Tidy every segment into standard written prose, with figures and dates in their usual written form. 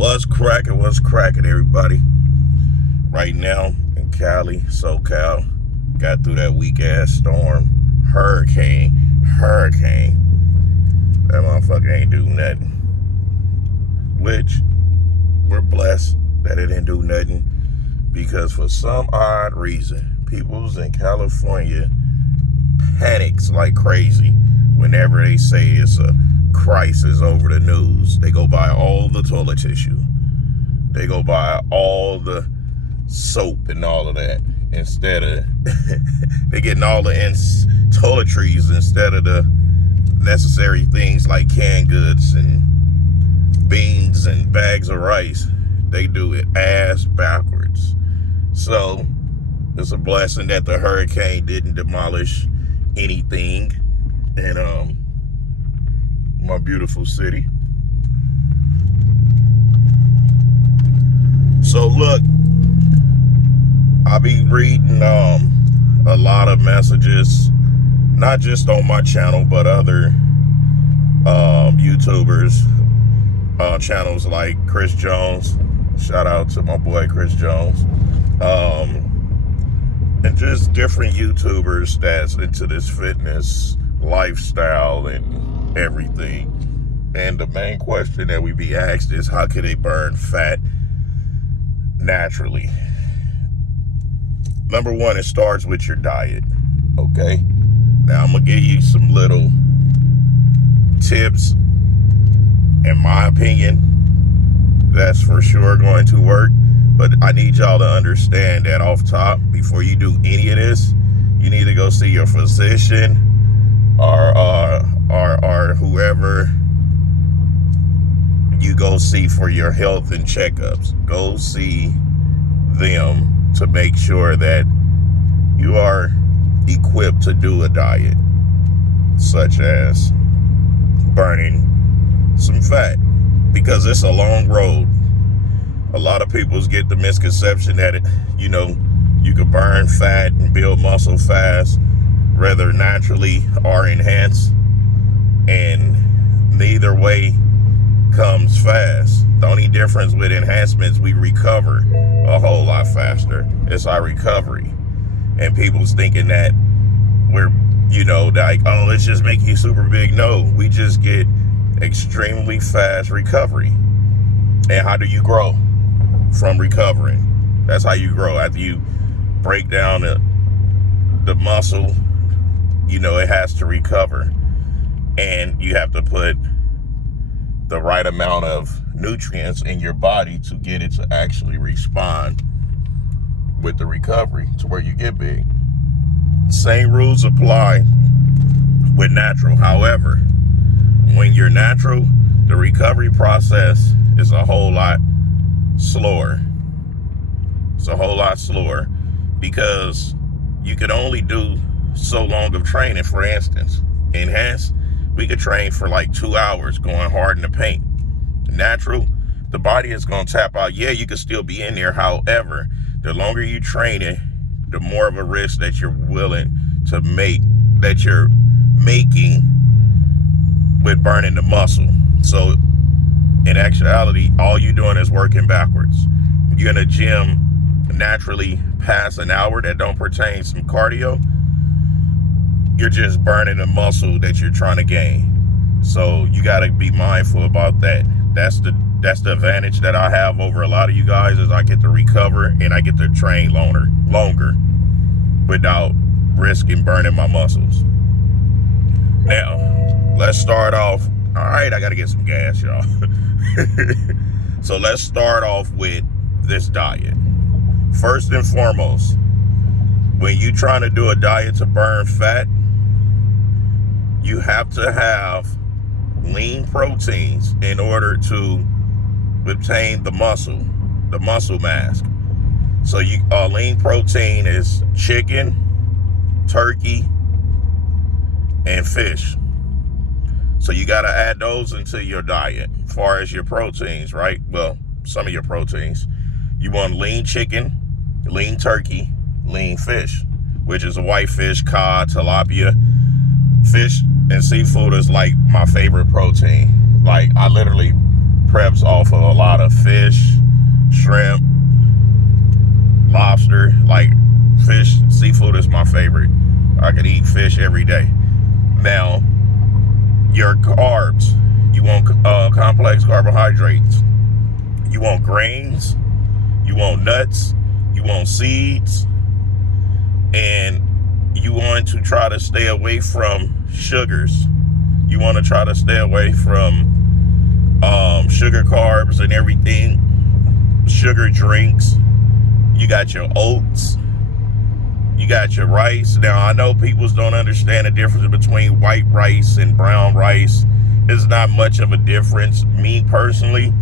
What's cracking, everybody? Right now in Cali, SoCal, got through that weak ass storm, hurricane. That motherfucker ain't do nothing. Which we're blessed that it didn't do nothing, because for some odd reason, peoples in California panics like crazy whenever they say it's a crisis over the news. They go buy all the toilet tissue. They go buy all the soap and all of that instead of they getting all the toiletries instead of the necessary things like canned goods and beans and bags of rice. They do it ass backwards. So it's a blessing that the hurricane didn't demolish anything in my beautiful city. So look, I'll be reading a lot of messages, not just on my channel, but other YouTubers, channels like Chris Jones. Shout out to my boy Chris Jones. And just different YouTubers that's into this fitness lifestyle and everything. And the main question that we be asked is, how can they burn fat naturally? Number one, it starts with your diet, okay? Now, I'm gonna give you some little tips, in my opinion, that's for sure going to work. But I need y'all to understand that off top, before you do any of this, you need to go see your physician or whoever you go see for your health and checkups. Go see them to make sure that you are equipped to do a diet, such as burning some fat, because it's a long road. A lot of people get the misconception that you can burn fat and build muscle fast, whether naturally or enhanced, and neither way comes fast. The only difference with enhancements, we recover a whole lot faster. It's our recovery. And people's thinking that we're, like, oh, it's just make you super big. No, we just get extremely fast recovery. And how do you grow? From recovering. That's how you grow. After you break down the muscle, it has to recover. And you have to put the right amount of nutrients in your body to get it to actually respond with the recovery to where you get big. Same rules apply with natural. However, when you're natural, the recovery process is a whole lot slower. It's a whole lot slower because you can only do so long of training. For instance, enhanced, we could train for like 2 hours going hard in the paint. Natural, the body is going to tap out. Yeah, you can still be in there. However, the longer you train it, the more of a risk that you're willing to make, that you're making with burning the muscle. So in actuality, all you're doing is working backwards. You're in a gym naturally past an hour that don't pertain some cardio, you're just burning the muscle that you're trying to gain. So you got to be mindful about that. That's the advantage that I have over a lot of you guys, is I get to recover and I get to train longer without risking burning my muscles. Now, let's start off. All right, I got to get some gas, y'all. So let's start off with this diet. First and foremost, when you're trying to do a diet to burn fat, you have to have lean proteins in order to obtain the muscle mass. So lean protein is chicken, turkey, and fish. So you got to add those into your diet as far as your proteins, right? Well, some of your proteins. You want lean chicken, lean turkey, lean fish, which is a whitefish, cod, tilapia. Fish and seafood is like my favorite protein. Like, I literally preps off of a lot of fish, shrimp, lobster. Like fish, seafood is my favorite. I could eat fish every day. Now, your carbs, you want complex carbohydrates, you want grains, you want nuts, you want seeds, and you want to try to stay away from sugars. You want to try to stay away from sugar, carbs, and everything. Sugar drinks. You got your oats. You got your rice. Now, I know people don't understand the difference between white rice and brown rice. It's not much of a difference. Me personally,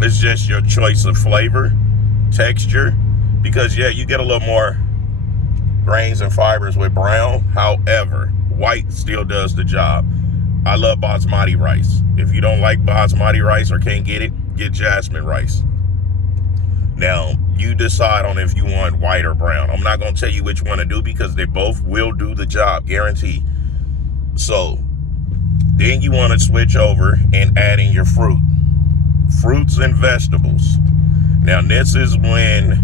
it's just your choice of flavor, texture, because yeah, you get a little more grains and fibers with brown. However, white still does the job. I love basmati rice. If you don't like basmati rice or can't get it, get jasmine rice. Now, you decide on if you want white or brown. I'm not going to tell you which one to do because they both will do the job, guaranteed. So, then you want to switch over and add in your fruits and vegetables. Now, this is when,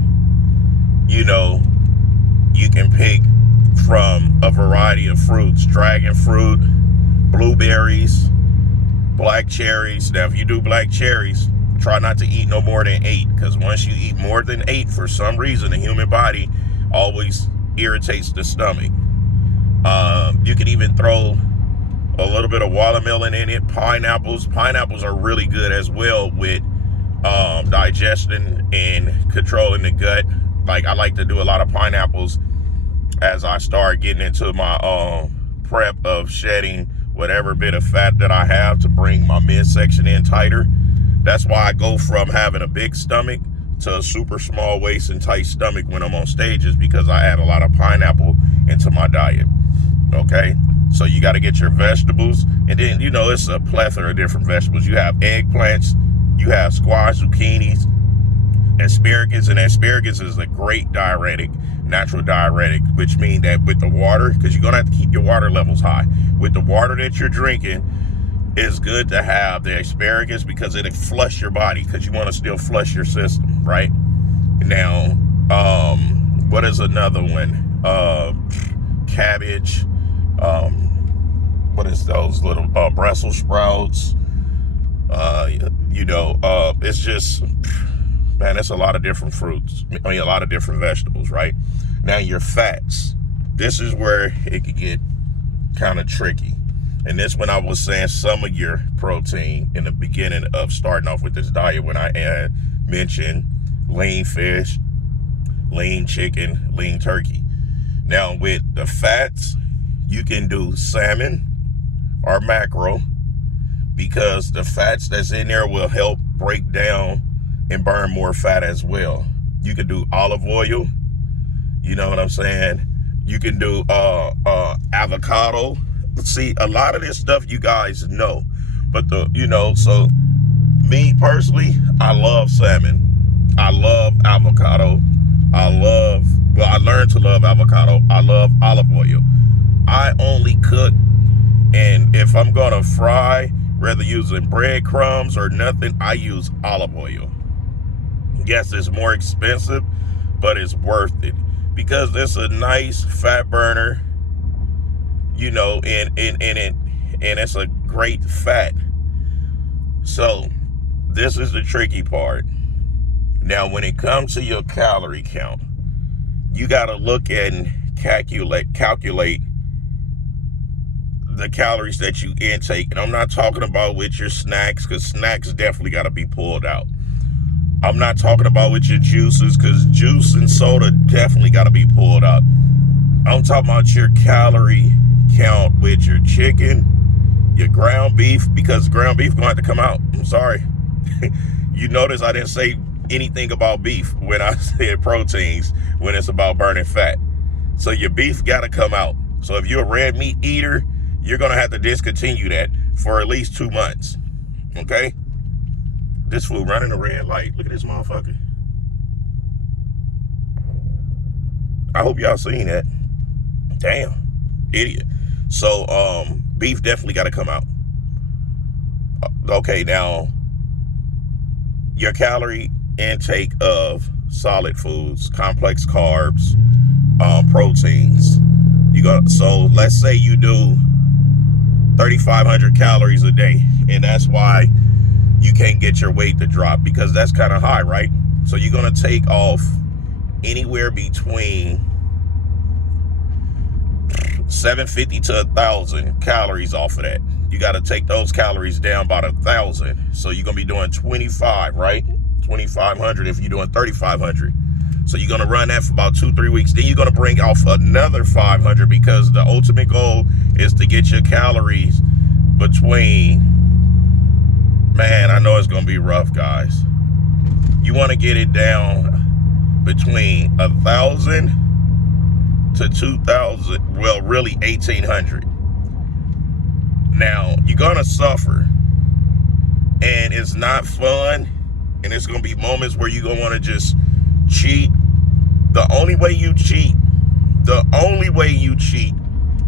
you can pick from a variety of fruits: dragon fruit, blueberries, black cherries. Now, if you do black cherries, try not to eat no more than 8, because once you eat more than 8, for some reason, the human body always irritates the stomach. You can even throw a little bit of watermelon in it. Pineapples are really good as well with digestion and controlling the gut. Like, I like to do a lot of pineapples as I start getting into my prep of shedding whatever bit of fat that I have to bring my midsection in tighter. That's why I go from having a big stomach to a super small waist and tight stomach when I'm on stages, because I add a lot of pineapple into my diet. Okay, so you got to get your vegetables, and then it's a plethora of different vegetables. You have eggplants, you have squash, zucchinis, asparagus, and asparagus is a great diuretic, natural diuretic, which means that with the water, because you're gonna have to keep your water levels high. With the water that you're drinking, it's good to have the asparagus because it'll flush your body, because you want to still flush your system, right? Now, what is another one? Cabbage. What is those little Brussels sprouts? It's just, man, it's a lot of different fruits. I mean, a lot of different vegetables, right? Now, your fats. This is where it could get kind of tricky. And this, when I was saying some of your protein in the beginning of starting off with this diet, when I mentioned lean fish, lean chicken, lean turkey. Now, with the fats, you can do salmon or mackerel, because the fats that's in there will help break down and burn more fat as well. You can do olive oil. You know what I'm saying? You can do avocado. See, a lot of this stuff you guys know, but so me personally, I love salmon. I love avocado. I learned to love avocado. I love olive oil. I only cook, and if I'm gonna fry, rather using breadcrumbs or nothing, I use olive oil. Yes, it's more expensive, but it's worth it because it's a nice fat burner, and it's a great fat. So this is the tricky part. Now, when it comes to your calorie count, you got to look and calculate the calories that you intake. And I'm not talking about with your snacks, because snacks definitely got to be pulled out. I'm not talking about with your juices, because juice and soda definitely got to be pulled out. I'm talking about your calorie count with your chicken, your ground beef, because ground beef gonna have to come out. I'm sorry. You notice I didn't say anything about beef when I said proteins, when it's about burning fat. So your beef gotta come out. So if you're a red meat eater, you're gonna have to discontinue that for at least 2 months. Okay? This fool running a red light. Look at this motherfucker. I hope y'all seen that. Damn. Idiot. So beef definitely got to come out. Okay, now your calorie intake of solid foods, complex carbs, proteins. So let's say you do 3,500 calories a day, and that's why you can't get your weight to drop, because that's kind of high, right? So you're going to take off anywhere between 750 to 1,000 calories off of that. You got to take those calories down about 1,000. So you're going to be doing 25, right? 2,500 if you're doing 3,500. So you're going to run that for about 2-3 weeks. Then you're going to bring off another 500, because the ultimate goal is to get your calories between, man, I know it's going to be rough, guys. You want to get it down between 1,000 to 2,000, well, really 1,800. Now, you're going to suffer, and it's not fun, and it's going to be moments where you're going to want to just cheat. The only way you cheat,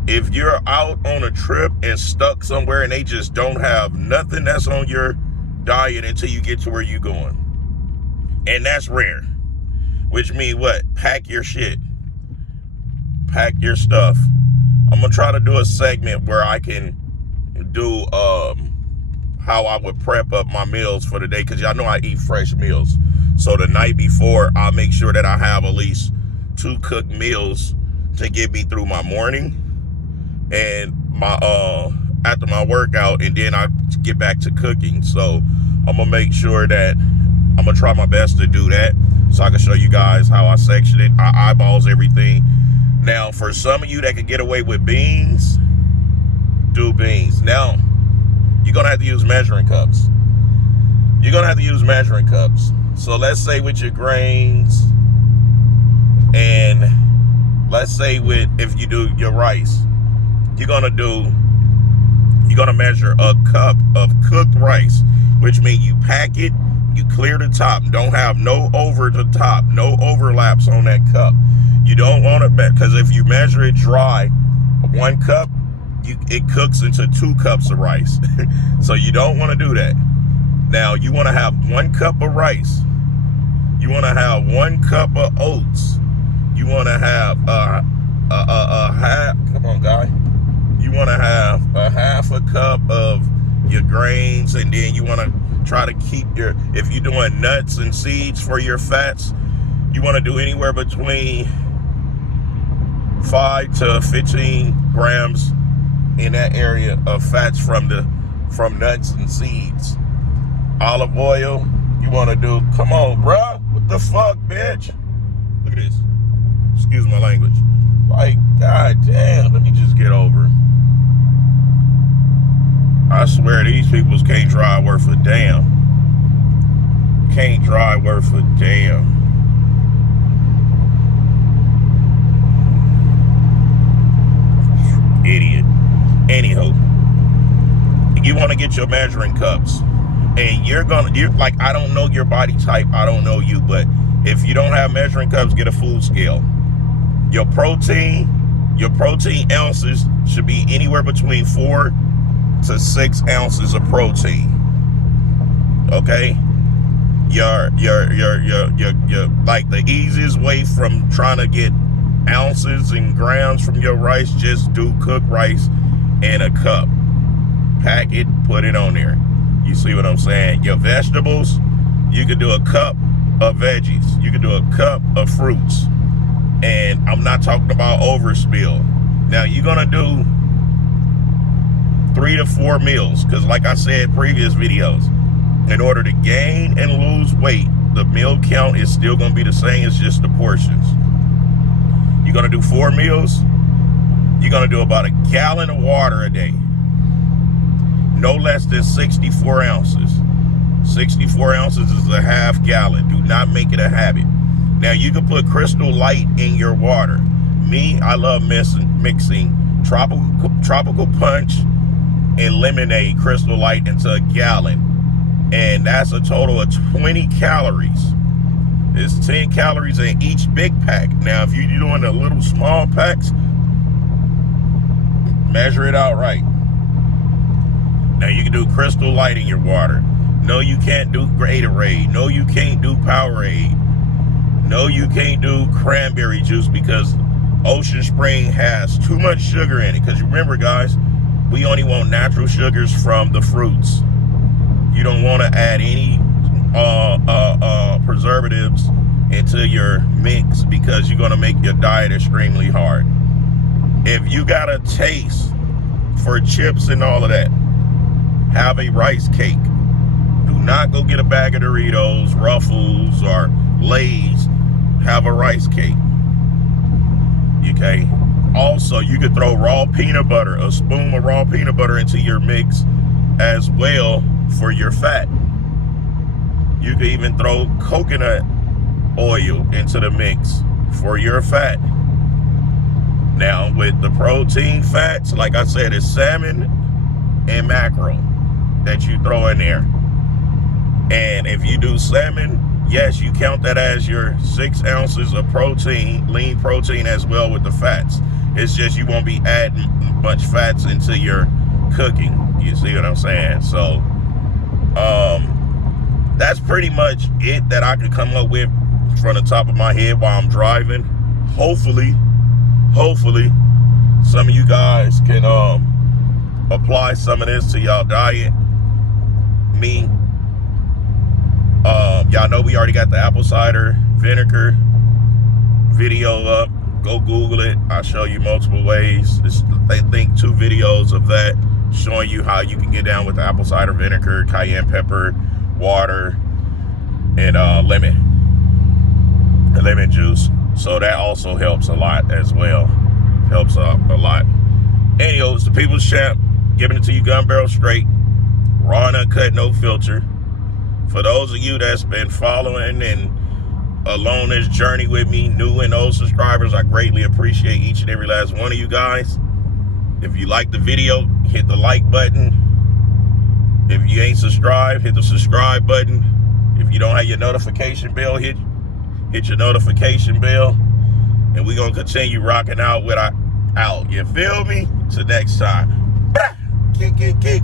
if you're out on a trip and stuck somewhere and they just don't have nothing that's on your diet until you get to where you're going. And that's rare. Which means what? Pack your shit. Pack your stuff. I'm going to try to do a segment where I can do how I would prep up my meals for the day, because y'all know I eat fresh meals. So the night before, I'll make sure that I have at least 2 cooked meals to get me through my morning and my after my workout, and then I get back to cooking. So I'm gonna make sure that I'm gonna try my best to do that, so I can show you guys how I section it. I eyeballs everything. Now, for some of you that can get away with beans, do beans. Now, you're gonna have to use measuring cups. So let's say with your grains, and let's say if you do your rice, you're gonna measure a cup of cooked rice, which means you pack it, you clear the top, don't have no over the top, no overlaps on that cup. You don't want to, because if you measure it dry, 1 cup, it cooks into 2 cups of rice. So you don't want to do that. Now, you want to have 1 cup of rice. You want to have 1 cup of oats. You want to have a half, come on, guy. You want to have a half a cup of your grains, and then you want to try to keep if you're doing nuts and seeds for your fats, you want to do anywhere between 5 to 15 grams in that area of fats from nuts and seeds. Olive oil, you want to do, come on, bro. What the fuck, bitch? Look at this. Excuse my language. Like, god damn, let me just get over it. I swear these peoples can't drive worth a damn. Can't drive worth a damn. Idiot. Anywho, you want to get your measuring cups, and you're like, I don't know your body type, I don't know you, but if you don't have measuring cups, get a food scale. Your protein ounces should be anywhere between 4 to 6 ounces of protein. Okay? Your like, the easiest way from trying to get ounces and grams from your rice, just do cooked rice in a cup. Pack it, put it on there. You see what I'm saying? Your vegetables, you could do a cup of veggies. You could do a cup of fruits. And I'm not talking about overspill. Now, you're gonna do 3 to 4 meals, because like I said previous videos, in order to gain and lose weight, the meal count is still gonna be the same. It's just the portions. You're gonna do 4 meals. You're gonna do about 1 gallon of water a day. No less than 64 ounces. 64 ounces is a half gallon. Do not make it a habit. Now, you can put Crystal Light in your water. Me, I love mixing tropical punch and lemonade Crystal Light into a gallon. And that's a total of 20 calories. There's 10 calories in each big pack. Now, if you're doing the little small packs, measure it out right. Now, you can do Crystal Light in your water. No, you can't do Gatorade. No, you can't do Powerade. No, you can't do cranberry juice because Ocean Spring has too much sugar in it. Because remember, guys, we only want natural sugars from the fruits. You don't want to add any preservatives into your mix because you're going to make your diet extremely hard. If you got a taste for chips and all of that, have a rice cake. Do not go get a bag of Doritos, Ruffles, or Lay's. Have a rice cake. Okay? Also, you could throw raw peanut butter, a spoon of raw peanut butter into your mix as well for your fat. You could even throw coconut oil into the mix for your fat. Now, with the protein fats, like I said, it's salmon and mackerel that you throw in there. And if you do salmon, yes, you count that as your 6 ounces of protein, lean protein as well with the fats. It's just you won't be adding much fats into your cooking. You see what I'm saying? So, that's pretty much it that I could come up with from the top of my head while I'm driving. Hopefully, some of you guys can apply some of this to y'all diet. Me, y'all know we already got the apple cider vinegar video up. Go Google it. I'll show you multiple ways. I think 2 videos of that showing you how you can get down with the apple cider vinegar, cayenne pepper, water, and lemon juice. So that also helps a lot as well. Helps a lot. Anyways, the People's Champ, giving it to you gun barrel straight, raw and uncut, no filter. For those of you that's been following and along this journey with me, new and old subscribers, I greatly appreciate each and every last one of you guys. If you like the video, hit the like button. If you ain't subscribed, hit the subscribe button. If you don't have your notification bell, hit your notification bell. And we're going to continue rocking out with our out. You feel me? Till next time. Kick.